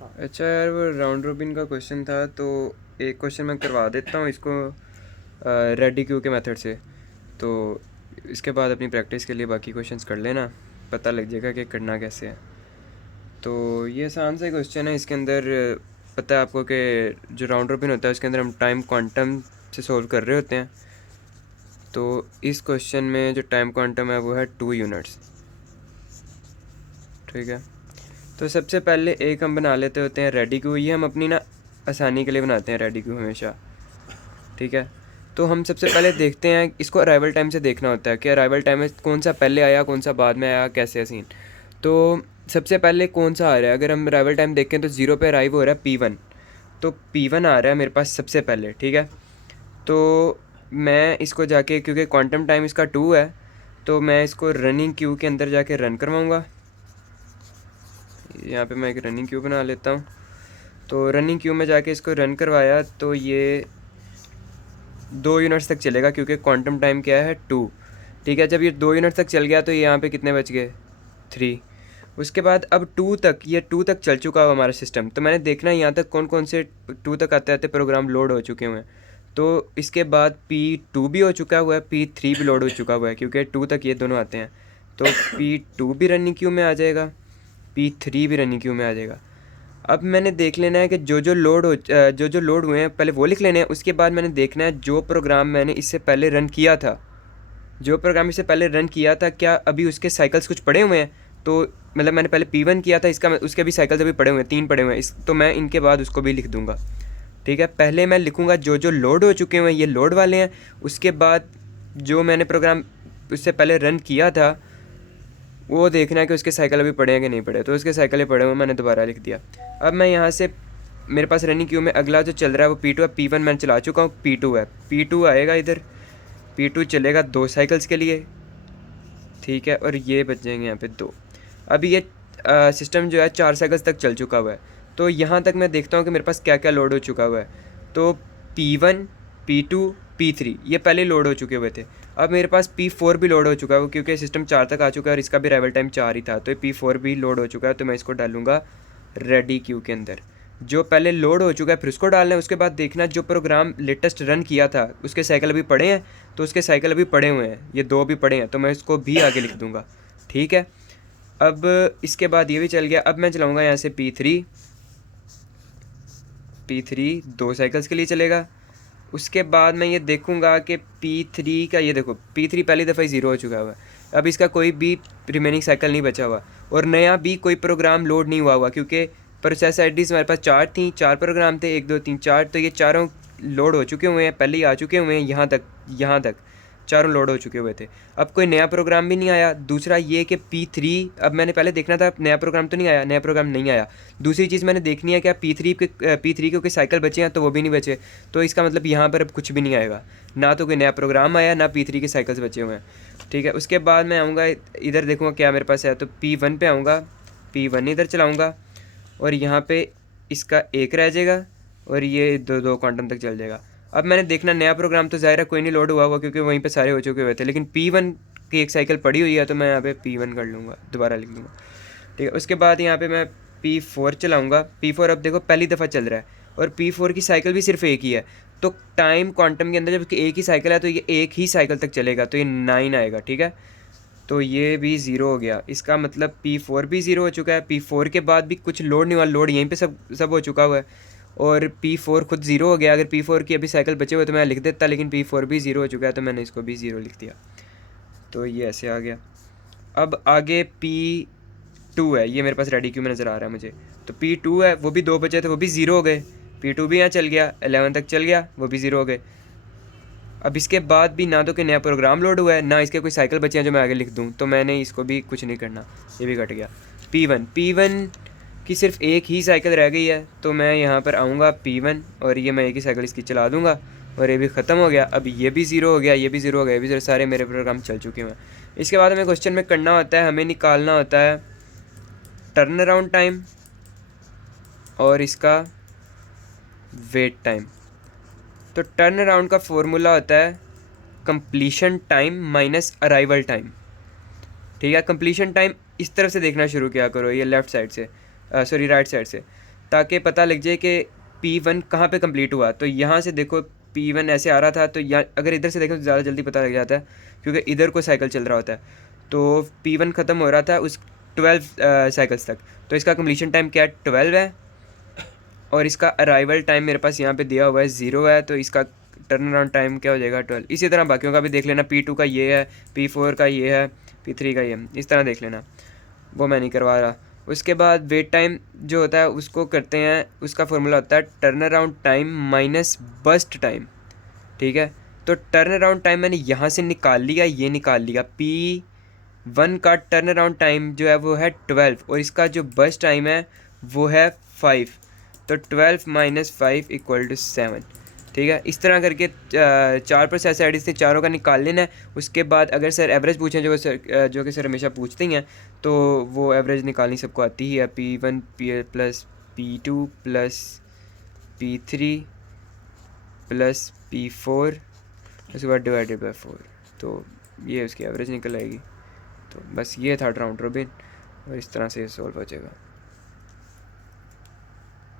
अच्छा यार, वो राउंड रोबिन का क्वेश्चन था, तो एक क्वेश्चन मैं करवा देता हूँ इसको रेडी क्यू के मेथड से। तो इसके बाद अपनी प्रैक्टिस के लिए बाकी क्वेश्चंस कर लेना, पता लग जाएगा कि करना कैसे है। तो ये आसान सा क्वेश्चन है। इसके अंदर पता है आपको कि जो राउंड रोबिन होता है उसके अंदर हम टाइम क्वांटम से सॉल्व कर रहे होते हैं। तो इस क्वेश्चन में जो टाइम क्वांटम है वो है 2 यूनिट्स। ठीक है, तो सबसे पहले एक हम बना लेते होते हैं रेडी क्यू। ये हम अपनी ना आसानी के लिए बनाते हैं रेडी क्यू हमेशा। ठीक है, तो हम सबसे पहले देखते हैं, इसको अराइवल टाइम से देखना होता है कि अराइवल टाइम में कौन सा पहले आया कौन सा बाद में आया, कैसे है सीन। तो सबसे पहले कौन सा आ रहा है, अगर हम अराइवल टाइम देखें तो 0 पे अराइव हो रहा है P1। तो P1 आ रहा है मेरे पास सबसे पहले। ठीक है, तो मैं इसको जाके, क्योंकि क्वांटम टाइम इसका 2 है, तो मैं इसको रनिंग क्यू के अंदर जाके रन करवाऊँगा। यहाँ पे मैं एक रनिंग क्यू बना लेता हूँ। तो रनिंग क्यू में जाके इसको रन करवाया तो ये 2 यूनिट्स तक चलेगा, क्योंकि क्वांटम टाइम क्या है 2। ठीक है, जब ये 2 यूनिट तक चल गया तो ये यहाँ पे कितने बच गए 3। उसके बाद अब 2 तक, ये 2 तक चल चुका हुआ हमारा सिस्टम। तो मैंने देखना है यहाँ तक कौन कौन से 2 तक आते आते प्रोग्राम लोड हो चुके हुए हैं। तो इसके बाद P2 भी हो चुका हुआ है, P3 भी लोड हो चुका हुआ है, क्योंकि 2 तक ये दोनों आते हैं। तो P2 भी रनिंग क्यू में आ जाएगा, P3 भी रनिंग क्यू में आ जाएगा। अब मैंने देख लेना है कि जो जो लोड हुए हैं पहले वो लिख लेने हैं। उसके बाद मैंने देखना है जो प्रोग्राम मैंने इससे पहले रन किया था, जो प्रोग्राम इससे पहले रन किया था क्या अभी उसके साइकिल्स कुछ पड़े हुए हैं। तो मतलब मैंने पहले P1 किया था, इसका उसके भी साइकिल्स अभी पड़े हुए हैं, 3 पड़े हुए हैं तो मैं इनके बाद उसको भी लिख दूंगा। ठीक है, पहले मैं लिखूंगा जो जो लोड हो चुके हुए हैं, ये लोड वाले हैं। उसके बाद जो मैंने प्रोग्राम उससे पहले रन किया था वो देखना है कि उसके साइकिल अभी पड़े हैं कि नहीं पड़े। तो उसके साइकिल पड़े हुए मैंने दोबारा लिख दिया। अब मैं यहाँ से, मेरे पास रनिंग क्यू में अगला जो चल रहा है वो P2 है, P1 मैंने चला चुका हूँ, P2 है, P2 आएगा इधर, P2 चलेगा 2 साइकिल्स के लिए। ठीक है, और ये बच जाएंगे यहाँ पे 2। अभी ये सिस्टम जो है 4 साइकिल्स तक चल चुका हुआ है। तो यहाँ तक मैं देखता हूँ कि मेरे पास क्या क्या लोड हो चुका हुआ है। तो P1, P2, P3 ये पहले लोड हो चुके हुए थे। अब मेरे पास P4 भी लोड हो चुका है, क्योंकि सिस्टम 4 तक आ चुका है और इसका भी अराइवल टाइम 4 ही था। तो P4 भी लोड हो चुका है, तो मैं इसको डालूंगा रेडी क्यू के अंदर। जो पहले लोड हो चुका है फिर उसको डालना है। उसके बाद देखना जो प्रोग्राम लेटेस्ट रन किया था उसके साइकिल अभी पड़े हैं, तो उसके साइकिल अभी पड़े हुए हैं, ये 2 भी पड़े हैं, तो मैं इसको भी आगे लिख दूंगा। ठीक है, अब इसके बाद ये भी चल गया। अब मैं चलाऊंगा यहाँ से P3, P3 2 साइकिल्स के लिए चलेगा। उसके बाद मैं ये देखूंगा कि P3 का, ये देखो P3 पहली दफ़ा ही 0 हो चुका हुआ है। अब इसका कोई भी रिमेनिंग साइकिल नहीं बचा हुआ और नया भी कोई प्रोग्राम लोड नहीं हुआ क्योंकि प्रोसेस आईडीज़ हमारे पास 4 थी, 4 प्रोग्राम थे, 1 2 3 4, तो ये चारों लोड हो चुके हुए हैं, पहले ही आ चुके हुए हैं। यहाँ तक चारों लोड हो चुके हुए थे। अब कोई नया प्रोग्राम भी नहीं आया। दूसरा ये कि P3, अब मैंने पहले देखना था नया प्रोग्राम तो नहीं आया, नया प्रोग्राम नहीं आया। दूसरी चीज़ मैंने देखनी है क्या P3 के कोई साइकिल बचे हैं, तो वो भी नहीं बचे। तो इसका मतलब यहाँ पर अब कुछ भी नहीं आएगा, ना तो कोई नया प्रोग्राम आया ना P3 के साइकिल्स बचे हुए हैं। ठीक है, उसके बाद मैं आऊँगा इधर, देखूँगा क्या मेरे पास है, तो P1 पे आऊँगा, P1 इधर चलाऊँगा और यहाँ पे इसका 1 रह जाएगा और ये 2 क्वांटम तक चल जाएगा। अब मैंने देखना नया प्रोग्राम तो ज़ाहिर है कोई नहीं लोड हुआ क्योंकि वहीं पे सारे हो चुके हुए थे, लेकिन P1 की एक साइकिल पड़ी हुई है, तो मैं यहाँ पे P1 कर लूँगा, दोबारा लिख दूँगा। ठीक है, उसके बाद यहाँ पे मैं P4 चलाऊँगा। P4 अब देखो पहली दफ़ा चल रहा है और P4 की साइकिल भी सिर्फ एक ही है। तो टाइम क्वांटम के अंदर जब एक ही साइकिल है तो ये एक ही साइकिल तक चलेगा, तो ये 9 आएगा। ठीक है, तो ये भी 0 हो गया। इसका मतलब P4 भी 0 हो चुका है। P4 के बाद भी कुछ लोड नहीं हुआ, लोड यहीं पे सब हो चुका हुआ है और P4 खुद 0 हो गया। अगर P4 की अभी साइकिल बचे हुए तो मैं लिख देता, लेकिन P4 भी 0 हो चुका है, तो मैंने इसको भी 0 लिख दिया। तो ये ऐसे आ गया। अब आगे P2 है, ये मेरे पास रेडी क्यू में नज़र आ रहा है मुझे। तो P2 है, वो भी 2 बचे थे, वो भी 0 हो गए। P2 भी यहाँ चल गया, 11 तक चल गया, वो भी 0 हो गए। अब इसके बाद भी ना तो कोई नया प्रोग्राम लोड हुआ है, ना इसके कोई साइकिल बचे हैं जो मैं आगे लिख दूँ, तो मैंने इसको भी कुछ नहीं करना, ये भी कट गया। P1 की सिर्फ एक ही साइकिल रह गई है, तो मैं यहाँ पर आऊँगा P1 और ये मैं एक ही साइकिल इसकी चला दूँगा और ये भी ख़त्म हो गया। अब ये भी 0 हो गया, ये भी 0 हो गया, ये भी 0, सारे मेरे प्रोग्राम चल चुके हैं। इसके बाद हमें क्वेश्चन में करना होता है, हमें निकालना होता है टर्न अराउंड टाइम और इसका वेट टाइम। तो टर्न अराउंड का फॉर्मूला होता है completion time minus arrival time. ठीक है, कंप्लीशन टाइम इस तरफ से देखना शुरू किया करो, ये लेफ़्ट साइड से, सॉरी राइट साइड से। ताकि पता लग जाए कि P1 कहाँ पे कंप्लीट हुआ। तो यहाँ से देखो P1 ऐसे आ रहा था, तो या अगर इधर से देखें तो ज़्यादा जल्दी पता लग जाता है क्योंकि इधर को साइकिल चल रहा होता है। तो P1 ख़त्म हो रहा था उस 12 साइकिल्स तक, तो इसका कम्प्लीशन टाइम क्या है 12 है, और इसका अराइवल टाइम मेरे पास यहाँ पे दिया हुआ है 0 है, तो इसका टर्न अराउंड टाइम क्या हो जाएगा 12। इसी तरह बाकियों का भी देख लेना, P2 का ये है, P4 का ये है, P3 का ये है, इस तरह देख लेना, वो मैं नहीं करवा रहा। उसके बाद वेट टाइम जो होता है उसको करते हैं, उसका फॉर्मूला होता है turnaround time minus burst time, ठीक है। तो टर्न अराउंड टाइम मैंने यहाँ से निकाल लिया, ये निकाल लिया, P1 का टर्न अराउंड टाइम जो है वो है 12 और इसका जो बस्ट टाइम है वो है 5, तो 12 माइनस 5 इक्वल टू 7, ठीक है। इस तरह करके 4 प्रोसेस आईडीज़ थे, चारों का निकाल लेना है। उसके बाद अगर सर एवरेज पूछें जो कि सर हमेशा पूछते ही हैं, तो वो एवरेज निकालनी सबको आती ही है, P1 plus P2 plus P3 plus P4 उसके बाद डिवाइडेड बाई 4, तो ये उसकी एवरेज निकल आएगी। तो बस ये था राउंड रॉबिन और इस तरह से सॉल्व हो जाएगा।